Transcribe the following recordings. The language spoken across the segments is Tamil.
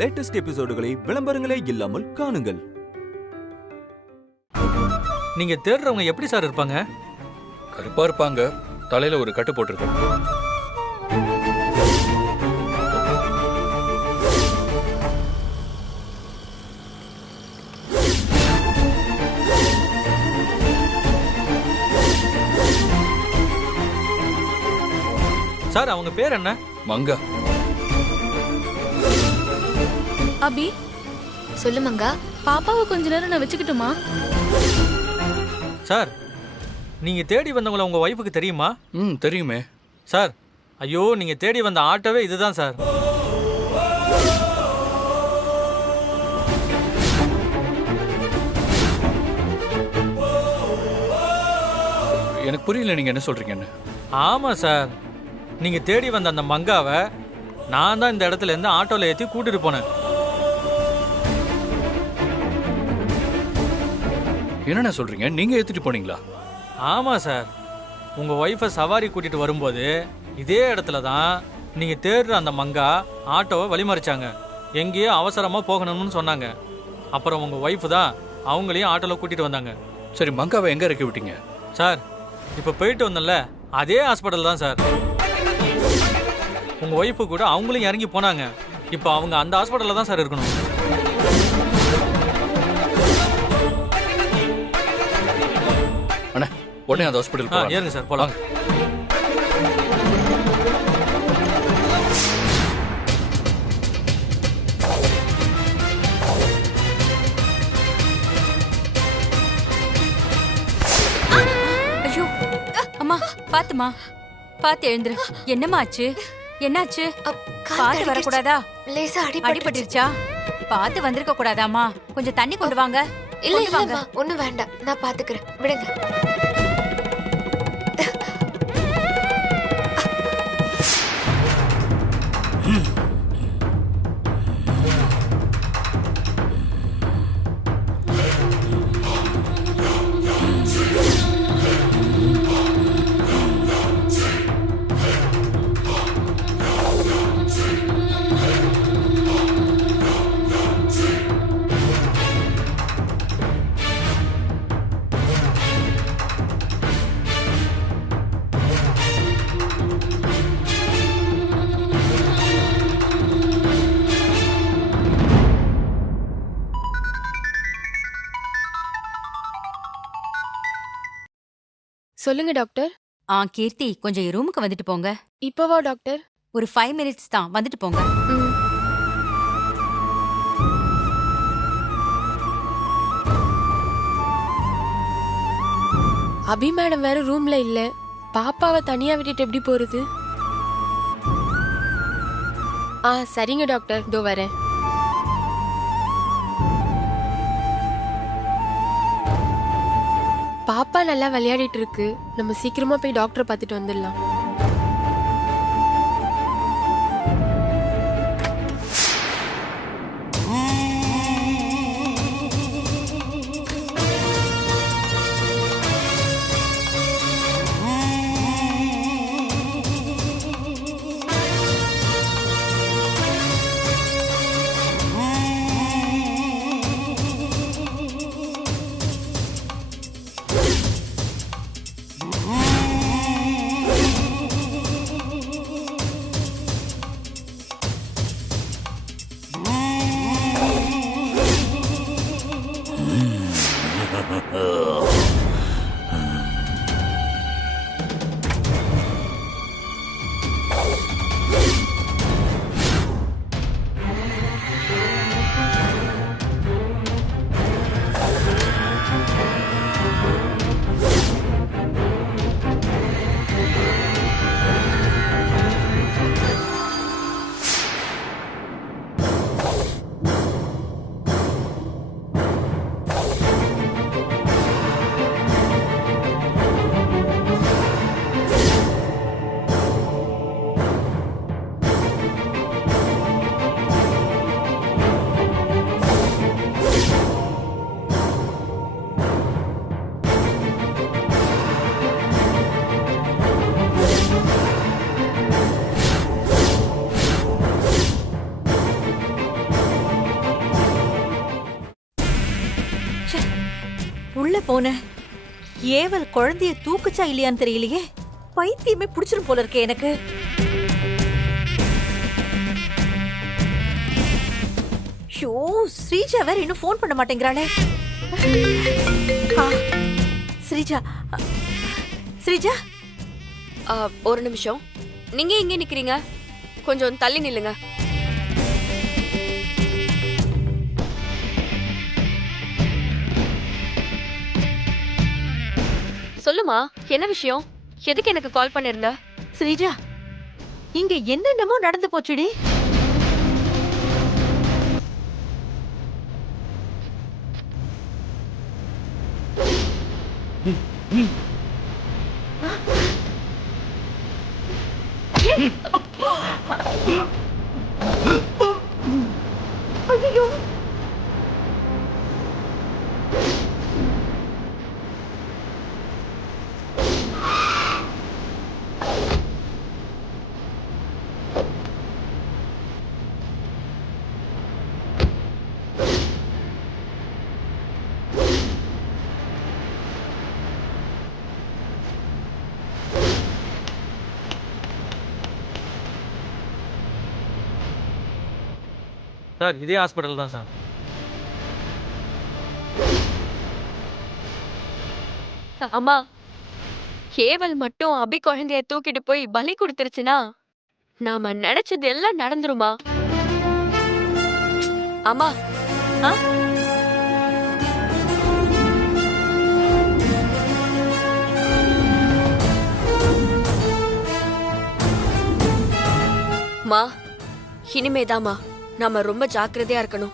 லேட்டஸ்ட் எபிசோடுகளை விளம்பரங்களே இல்லாமல் காணுங்கள். நீங்க தேடுறவங்க எப்படி சார் இருப்பாங்க? கருப்பா இருப்பாங்க, தலையில ஒரு கட்டு போட்டிருக்காங்க. சார் அவங்க பேர் என்ன? மங்கா. அபி சொல்லு மங்கா. பாப்பாவை கொஞ்ச நேரம் நான் வச்சுக்கிட்டுமா? சார் நீங்க தேடி வந்தவங்கள உங்க ஒய்ஃபுக்கு தெரியுமா? தெரியுமே சார். ஐயோ, நீங்க தேடி வந்த ஆட்டோவே இதுதான் சார். எனக்கு புரியல நீங்க என்ன சொல்றீங்கன்னு. ஆமா சார், நீங்க தேடி வந்த அந்த மங்காவை நான் தான் இந்த இடத்துல இருந்து ஆட்டோல ஏற்றி கூட்டிட்டு போனேன். என்னென்ன சொல்றீங்க? நீங்க ஏத்திட்டு போனீங்களா? ஆமா சார், உங்க ஒய்ஃபை சவாரி கூட்டிட்டு வரும்போது இதே இடத்துல தான் நீங்க தேடுற அந்த மங்கா ஆட்டோவை வழிமறிச்சாங்க. எங்கேயோ அவசரமா போகணும்னு சொன்னாங்க. அப்புறம் உங்க ஒய்ஃபு தான் அவங்களையும் ஆட்டோல கூட்டிட்டு வந்தாங்க. சரி, மங்காவை எங்க இறக்கி விட்டீங்க? சார் இப்போ போயிட்டு வந்தல அதே ஹாஸ்பிட்டல் தான் சார். உங்க ஒய்ஃபு கூட அவங்களும் இறங்கி போனாங்க. இப்போ அவங்க அந்த ஹாஸ்பிட்டல்ல தான் சார் இருக்கணும். அண்ணா உடனே அந்த ஹாஸ்பிட்டல் போலாம். ஏறுங்க சார், போலாம். ஐயோ அம்மா, பாத்துமா, பாத்து எழுந்துரு. என்னம்மா ஆச்சு? என்னாச்சு? பாத்து வரக்கூடாதா? லேசா அடிபட்டுருச்சா? பாத்து வந்திருக்க கூடாதாமா? கொஞ்சம் தண்ணி கொண்டு வாங்க. இல்ல இல்லம்மா, ஒண்ணும் வேண்டாம், நான் பாத்துக்கிறேன், விடுங்க. சொல்லுங்க டாக்டர். கீர்த்தி, கொஞ்சம் ரூமுக்கு வந்துட்டு போங்க. இப்பவா டாக்டர்? ஒரு 5 மினிட்ஸ் தான், வந்துட்டு போங்க. அபி மேடம் வேற ரூம்ல இல்ல. பாப்பாவை தனியா விட்டுட்டு எப்படி போறது? சரிங்க டாக்டர், இதோ வரேன். பாப்பா நல்லா விளையாடிட்டு இருக்கு. நம்ம சீக்கிரமா போய் டாக்டரை பார்த்துட்டு வந்துடலாம். உள்ள போனேன். ஏவல் குழந்தைய தூக்குச்சா இல்லையான்னு தெரியலையே. பைத்தியமே புடிச்சிரும் போல இருக்கே எனக்கு. ஷோ, ஸ்ரீஜா வேற இன்னும் ஃபோன் பண்ண மாட்டேங்கிறாளே. ஸ்ரீஜா, ஸ்ரீஜா, ஒரு நிமிஷம். நீங்க எங்க நிக்கிறீங்க? கொஞ்சம் தள்ளி நில்லுங்க. சொல்லுமா, என்ன விஷயம்? எதுக்கு எனக்கு கால் பண்ணிருந்த? ஸ்ரீஜா, இங்க என்னென்னமோ நடந்து போச்சுடி. ஐயோ, சார் இதே ஹாஸ்பிட்டல் தான் சார். அம்மா, கேவல் மட்டும் அபி குழந்தைய தூக்கிட்டு போய் பலி கொடுத்துருச்சுன்னா நாம நினைச்சது எல்லாம் நடந்துருமா? அம்மா, மா, இனிமேதாம்மா நாம ரொம்ப ஜாக்கிரதையா இருக்கணும்.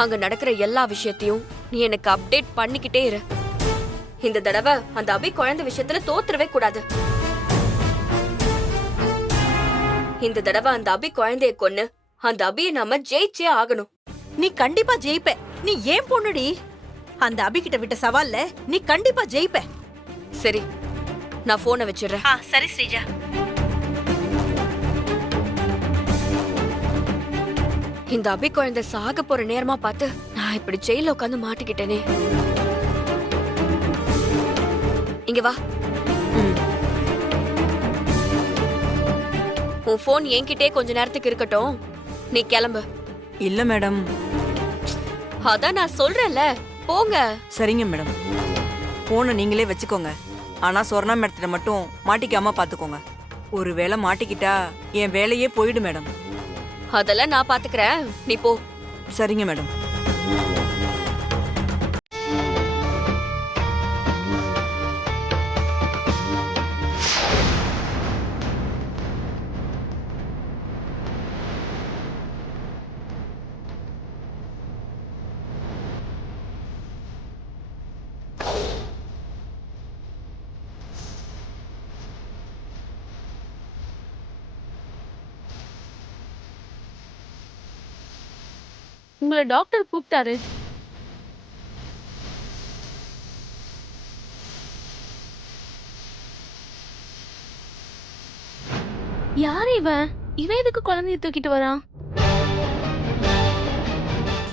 அங்க நடக்கிற எல்லா விஷயத்தையும் நீ எனக்கு அப்டேட் பண்ணிக்கிட்டே இரு. இந்த தடவை அந்த அபி குழந்தை விஷயத்துல தோத்துறவே கூடாது. இந்த தடவை அந்த அபி குழந்தைய கொன்னு அந்த அபியை நாம ஜெயிச்சே ஆகணும். நீ கண்டிப்பா ஜெயிப்ப. நீ ஏன் பொண்ணுடி? அந்த அபிகிட்ட விட்ட சவால்ல நீ கண்டிப்பா ஜெயிப்ப. சரி, நான் போனை வச்சிடுறேன். சரி ஸ்ரீஜா. இந்த அபி குழந்தை சாக போற நேரமா பார்த்து நான் இப்படி ஜெயில உட்காந்து மாட்டிக்கிட்டேனே. இங்க வா. உன் போன் என்கிட்டே கொஞ்ச நேரத்துக்கு இருக்கட்டும், நீ கிளம்பு. இல்ல மேடம். அதான் நான் சொல்றேன்ல, போங்க. சரிங்க மேடம், போனை நீங்களே வச்சுக்கோங்க. ஆனா சொர்ணா மேடத்திட்ட மட்டும் மாட்டிக்காம பாத்துக்கோங்க. ஒருவேளை மாட்டிக்கிட்டா என் வேலையே போயிடும் மேடம். அதெல்லாம் நான் பாத்துக்கிறேன், நீ போ. சரிங்க மேடம். உங்களை டாக்டர் கூப்பிட்டாரு. யார் இவன்? இவன் எதுக்கு குழந்தைய தூக்கிட்டு வரான்?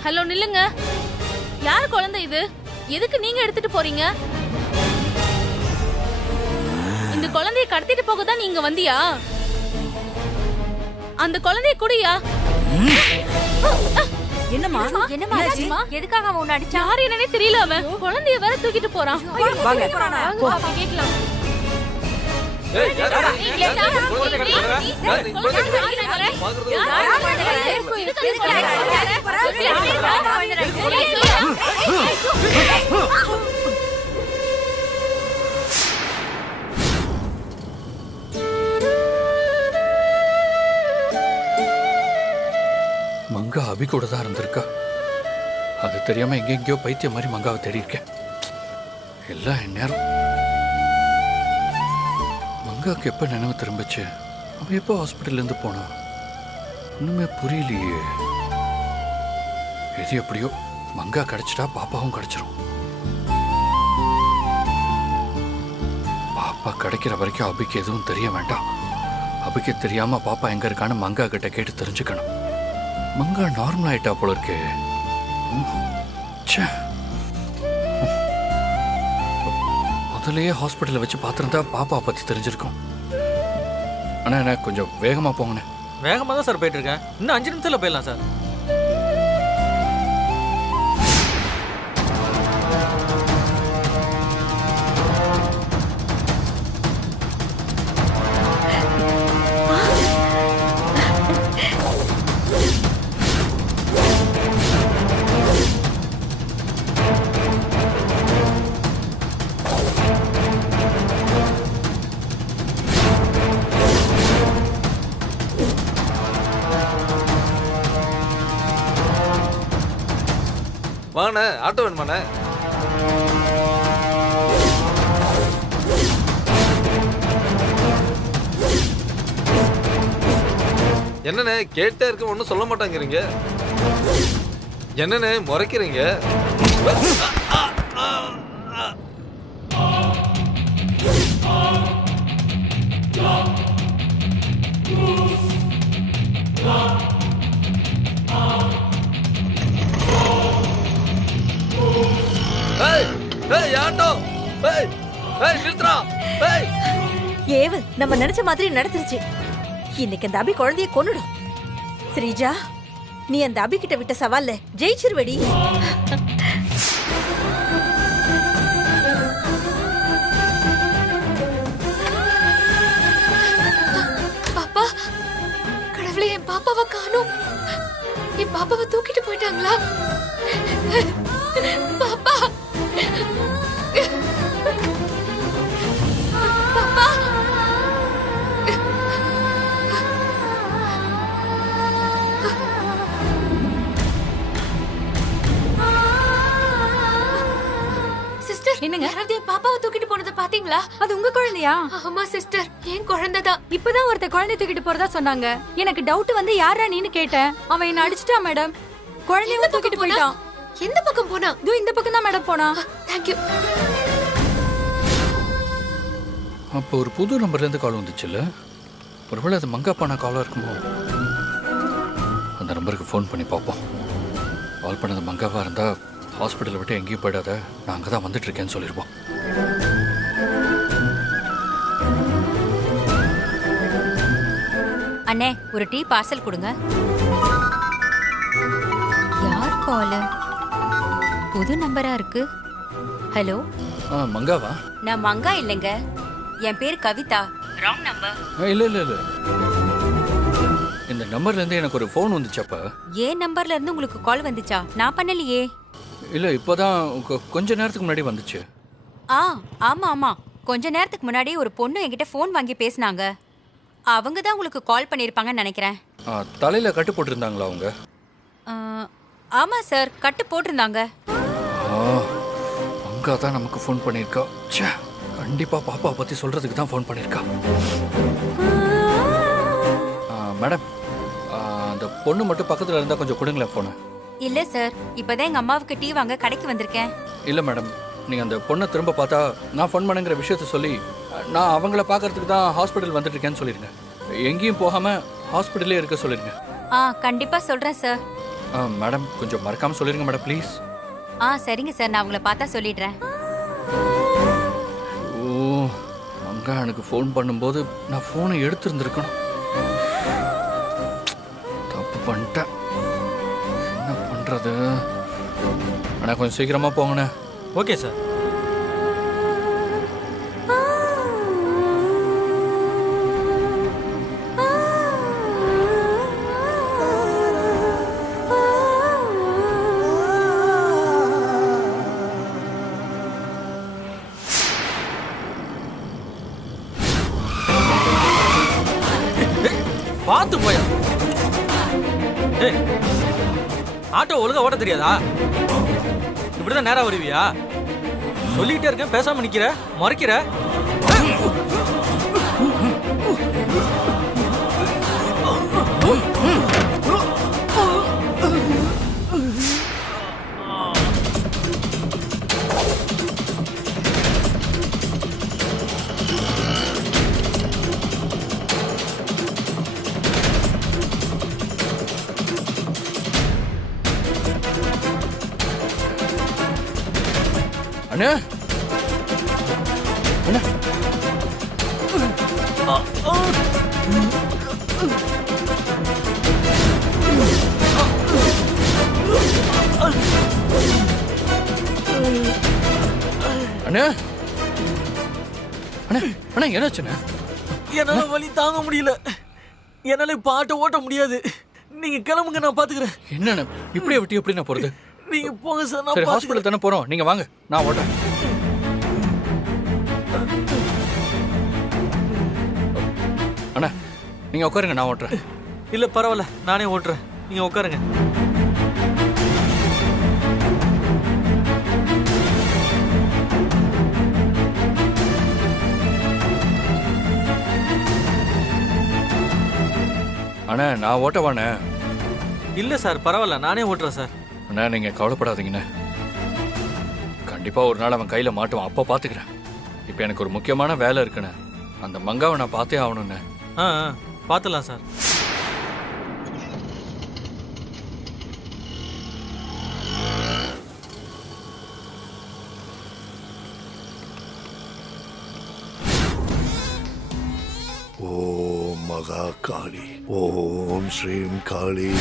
ஹலோ, நில்லுங்க. யார் குழந்தை இது? எதுக்கு நீங்க எடுத்துட்டு போறீங்க? இந்த குழந்தைய கடத்திட்டு போக தான் நீங்க வந்தியா? அந்த குழந்தைய குடியா? என்னம்மா ஆச்சுமா? எதுக்காக அவன் உன்னை அடிச்சான்? யார் என்னன்னே தெரியல. அவன் குழந்தைய வேற தூக்கிட்டு போறான். வாங்க. கேட்கலாம். மங்கா அபி கூட தான் இருந்திருக்கா. அது தெரியாம எங்கெங்கயோ பைத்தியம் மாதிரி மங்காவை தேடி இருக்கேன். எல்லாம் என் நேரம். மங்காவுக்கு எப்ப நினைவு திரும்பிச்சு? அவ எப்போ ஹாஸ்பிட்டல்ல இருந்து போனா? ஒண்ணுமே புரியலையே. எது எப்படியோ மங்கா கிடைச்சிட்டா பாப்பாவும் கிடைச்சிரும். பாப்பா கிடைக்கிற வரைக்கும் அபிக்கு எதுவும் தெரிய வேண்டாம். அபிக்கு தெரியாம பாப்பா எங்க இருக்கான்னு மங்கா கிட்ட கேட்டு தெரிஞ்சுக்கணும். மங்கா நார்மல் ஆயிட்டா போல இருக்கு. ச்சே. முதல்லயே ஹாஸ்பிட்டலில் வச்சு பார்த்துருந்தா பாப்பா பற்றி தெரிஞ்சிருக்கும். ஆனால் என்ன கொஞ்சம் வேகமாக போங்கண்ணே. வேகமாக தான் சார் போயிட்டு இருக்கேன். இன்னும் 5 நிமிஷத்தில் போயிடலாம் சார். வாண்ணே, ஆட்டோ வேணுமாண்ணே? என்னண்ணே கேட்டே இருக்க ஒன்றும் சொல்ல மாட்டாங்கிறீங்க? என்னண்ணே முறைக்கிறீங்க? ஏவல் நம்ம நினைச்ச மாதிரி நடந்துருச்சு. இன்னைக்கு அந்த அபி குழந்தைய கொன்னுடும். ஸ்ரீஜா, நீ அந்த அபி கிட்ட விட்ட சவால்ல ஜெயிச்சிருவடி. பாப்பா, கடவுளே, என் பாப்பாவை காணோம். என் பாப்பாவை தூக்கிட்டு போயிட்டாங்களா? பாப்பா, பாப்பா, சிஸ்டர், என்னங்க? யாராவது என் பாப்பாவை தூக்கிட்டு போனதை பாத்தீங்களா? அது உங்க குழந்தையா? ஆமா சிஸ்டர், என் குழந்தைதான். இப்பதான் ஒருத்த குழந்தை தூக்கிட்டு போறதா சொன்னாங்க. எனக்கு டவுட் வந்து யாரா நீன்னு கேட்டேன். அவன் என்ன அடிச்சிட்டா மேடம். குழந்தைய தூக்கிட்டு போயிட்டான். எந்த பக்கம் போனா? இதோ இந்த பக்கம் தான் மேடம் போனா. தேங்க்யூ. அப்போ ஒரு புது நம்பர்லேருந்து கால் வந்துச்சுல்ல? ஒருவேளை அது மங்காப்பான காலாக இருக்குமோ? அந்த நம்பருக்கு ஃபோன் பண்ணி பார்ப்போம். கால் பண்ணது மங்காவாக இருந்தால் ஹாஸ்பிட்டலை விட்டு எங்கேயும் போயிடாத, நான் அங்கே தான் வந்துட்டுருக்கேன்னு சொல்லிடுவோம். அண்ணே, ஒரு டீ பார்சல் கொடுங்க. யார் கால்? புது நம்பரா இருக்கு. ஹலோ, மங்காவா? நான் மங்கா இல்லைங்க, என் பேர் கவிதா. Wrong number. இல்லை இல்லை இல்லை, இந்த நம்பர்லேருந்து எனக்கு ஒரு ஃபோன் வந்துச்சு. அப்போ ஏன் நம்பர்ல இருந்து உங்களுக்கு கால் வந்துச்சா? நான் பண்ணலையே. இல்லை, இப்போதான் கொஞ்ச நேரத்துக்கு முன்னாடி வந்துச்சு. ஆமா ஆமா, கொஞ்ச நேரத்துக்கு முன்னாடி ஒரு பொண்ணு என்கிட்ட ஃபோன் வாங்கி பேசினாங்க. அவங்க தான் உங்களுக்கு கால் பண்ணியிருப்பாங்கன்னு நினைக்கிறேன். தலையில் கட்டு போட்டிருந்தாங்களா அவங்க? ஆமா சார், கட்டு போட்டிருந்தாங்க. மங்கா தான் நமக்கு ஃபோன் பண்ணியிருக்கா. ச்சே, கண்டிப்பாக பாப்பா பற்றி சொல்கிறதுக்கு தான் ஃபோன் பண்ணியிருக்கா. மேடம், அந்த பொண்ணு மட்டும் பக்கத்தில் இருந்தால் கொஞ்சம் கொடுங்களேன் ஃபோனை. இல்ல சார், இப்பதான் எங்க அம்மாவுக்கு டீ வாங்க கடைக்கு வந்திருக்கேன். இல்லை மேடம், நீங்கள் அந்த பொண்ணை திரும்ப பார்த்தா நான் ஃபோன் பண்ணுங்கிற விஷயத்த சொல்லி நான் அவங்கள பார்க்கறதுக்கு தான் ஹாஸ்பிட்டல் வந்துட்டு இருக்கேன்னு சொல்லிடுங்க. எங்கேயும் போகாமல் ஹாஸ்பிட்டலே இருக்க சொல்லிடுங்க. கண்டிப்பா சொல்றேன் சார். மேடம், கொஞ்சம் மறக்காமல் சொல்லிடுங்க மேடம், ப்ளீஸ். சரிங்க சார், நான் உங்களை பார்த்தா சொல்லிடுறேன். ஓ, மங்கா எனக்கு ஃபோன் பண்ணும்போது நான் ஃபோனை எடுத்துருந்துருக்கணும். தப்பு பண்ணிட்டேன். என்ன பண்ணுறது? ஆனால் கொஞ்சம் சீக்கிரமாக போங்கண்ணே. Okay sir. பார்த்து போயா. ஆட்டோ ஒழுங்கா ஓட்ட தெரியாதா? இப்படிதான் நேரா வருவியா? சொல்லிட்டே இருக்கேன், பேசாம நிக்கிற, மறைக்கிற. அண்ணே, அண்ணா அண்ணா அண்ணா அண்ணா என்னாச்சுண்ணா? என்னால வலி தாங்க முடியல. என்னால இப்ப ஆட்டோ ஓட்ட முடியாது. நீங்க கிளம்புங்க, நான் பாத்துக்கிறேன். என்னண்ணா இப்படியே விட்டு எப்படி நான் போறது? நீங்க போங்க சார், நான் சரி பாத்துக்கிறேன். ஹாஸ்பிட்டல் தானே போறோம், நீங்க வாங்க, நான் ஓட்டுறேன். அண்ணா நீங்க உட்காருங்க, நான் ஓட்டுறேன். இல்ல பரவாயில்ல, நானே ஓட்டுறேன். நீங்க உட்காருங்க. அண்ணா நான் ஓட்டவாண்ணே. இல்ல சார் பரவாயில்ல, நானே ஓட்டுறேன் சார். அண்ணா நீங்க கவலைப்படாதீங்கண்ணே, கண்டிப்பா ஒரு நாள் அவன் கையில மாட்டுவான், அப்போ பாத்துக்கிறேன். இப்போ எனக்கு ஒரு முக்கியமான வேலை இருக்குண்ணே, அந்த மங்காவை நான் பார்த்தே ஆகணுண்ணே. பார்த்துலாம் சார். ஓம் மகா காளி, ஓம் ஸ்ரீம் காளி.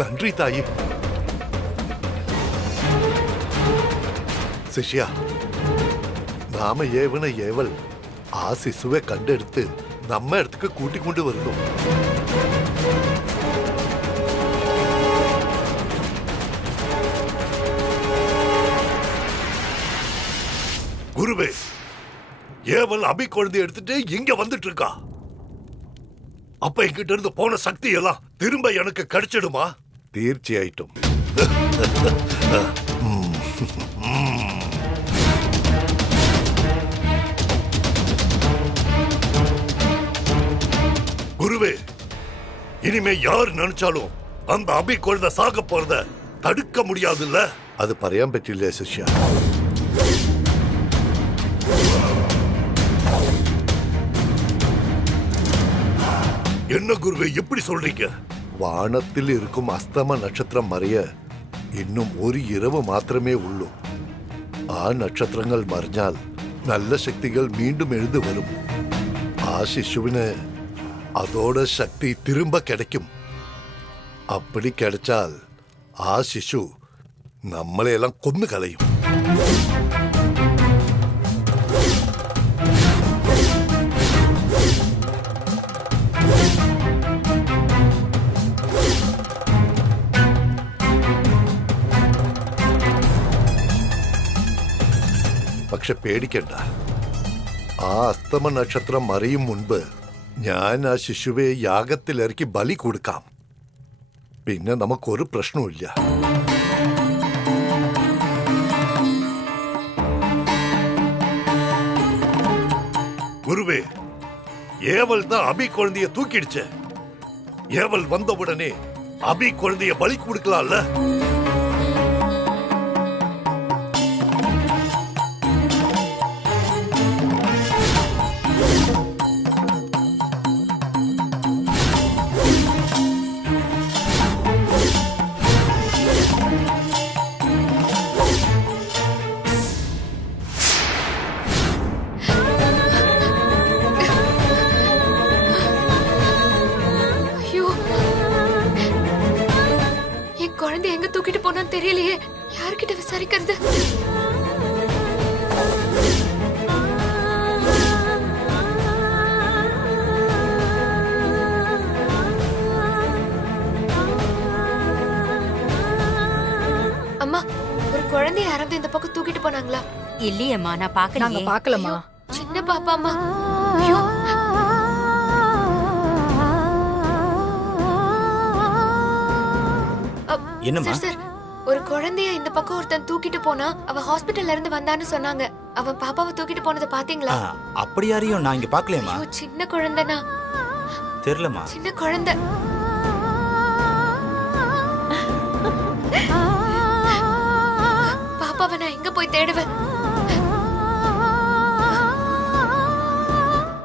நன்றி தாயி. சிஷ்யா, நாம ஏவன ஏவல் ஆ சிசுவை கண்டெடுத்து நம்ம இடத்துக்கு கூட்டிக் கொண்டு வரணும். குருவே, ஏவல் அபி குழந்தை எடுத்துட்டு இங்க வந்துட்டு இருக்கா. அப்ப என்கிட்ட இருந்து போன சக்தி எல்லாம் திரும்ப எனக்கு கிடைச்சிடுமா? தீர்ச்சியாயிட்டும். குருவே, இனிமே யார் நினைச்சாலும் அந்த அபி குழந்தை சாக போறத தடுக்க முடியாதுல்ல? அது பரையாம் பெற்றில்லையா சிஷ்யா? என்ன குருவே எப்படி சொல்றீங்க? வானத்தில் இருக்கும் அஸ்தம நட்சத்திரம் மறைய இன்னும் ஒரு இரவு மாத்திரமே உள்ளும். ஆ நட்சத்திரங்கள் மறைஞ்சால் நல்ல சக்திகள் மீண்டும் எழுந்து வரும். ஆ சிசுவின அதோட சக்தி திரும்ப கிடைக்கும். அப்படி கிடைச்சால் ஆ சிசு நம்மளையெல்லாம் கொன்னு கலையும். പക്ഷെ പേടിക്കണ്ട. ആ അസ്തമ നക്ഷത്രം മറിയും മുൻപ് ഞാൻ ആ ശിശുവെ യാഗത്തിലിറക്കി ബലി കൊടുക്കാം. പിന്നെ നമുക്കൊരു പ്രശ്നവുമില്ല. குருவே, ஏவல் தான் அபி குழந்தைய தூக்கிடுச்சு. ஏவல் வந்த உடனே அபி குழந்தைய பலி கொடுக்கலாம்ல? குழந்தை எங்க தூக்கிட்டு போனான்னு தெரியலையே. யார்கிட்ட விசாரிக்கிறது? யாராவது இந்த பக்கம் தூக்கிட்டு போனாங்களா? இல்லையேம்மா, நான் பார்க்கலையே. பார்க்கலமா. சின்ன பாப்பாமா. ஐயோ. என்னம்மா? சார் ஒரு குழந்தைய இந்த பக்கம் ஒருத்தன் தூக்கிட்டு போனா, அவ ஹாஸ்பிடல்ல இருந்து வந்தான்னு சொன்னாங்க. அவன் பாப்பாவை தூக்கிட்டு போனதை பாத்தீங்களா? அப்படி யாரையும் நான் இங்க பார்க்கலையேம்மா. ஐயோ, சின்ன குழந்தைனா? தெரியலம்மா. சின்ன குழந்தை. பாப்பாவை நான் எங்க போய் தேடுவேன்?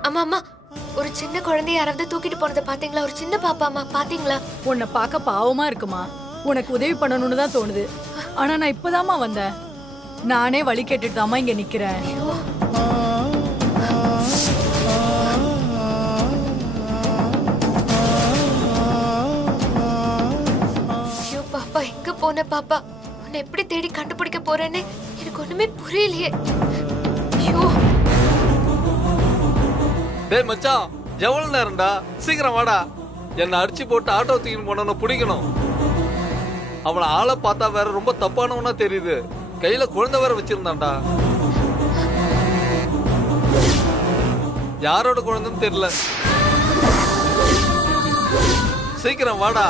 அம்மா அம்மா, ஒரு சின்ன குழந்தைய யாராவது தூக்கிட்டு போனதை பாத்தீங்களா? ஒரு சின்ன பாப்பாமா பாத்தீங்களா? உன்னை பார்க்க பாவமா இருக்குமா? உனக்கு உதவி பண்ணணும்னு தான் தோணுது. ஆனா நான் இப்பதாம்மா வந்தேன். நானே வழி கேட்டுட்டு தாம்மா இங்க நிக்கிறேன். ஐயோ பாப்பா, எங்க போன பாப்பா? உன்னை எப்படி தேடி கண்டுபிடிக்க போறேன்னு எனக்கு ஒண்ணுமே புரியலையே. ஐயோ. டேய் மச்சான், எவ்வளவு நேரம்டா? சீக்கிரம் வாடா. என்ன அடிச்சு போட்டு ஆட்டோ தூக்கின்னு போனவன பிடிக்கணும். அவனை ஆளை பார்த்தா வேற ரொம்ப தப்பானவனா தெரியுது. கையில குழந்தை வேற வச்சிருந்தான்டா. யாரோட குழந்தைன்னு தெரியல. சீக்கிரம் வாடா.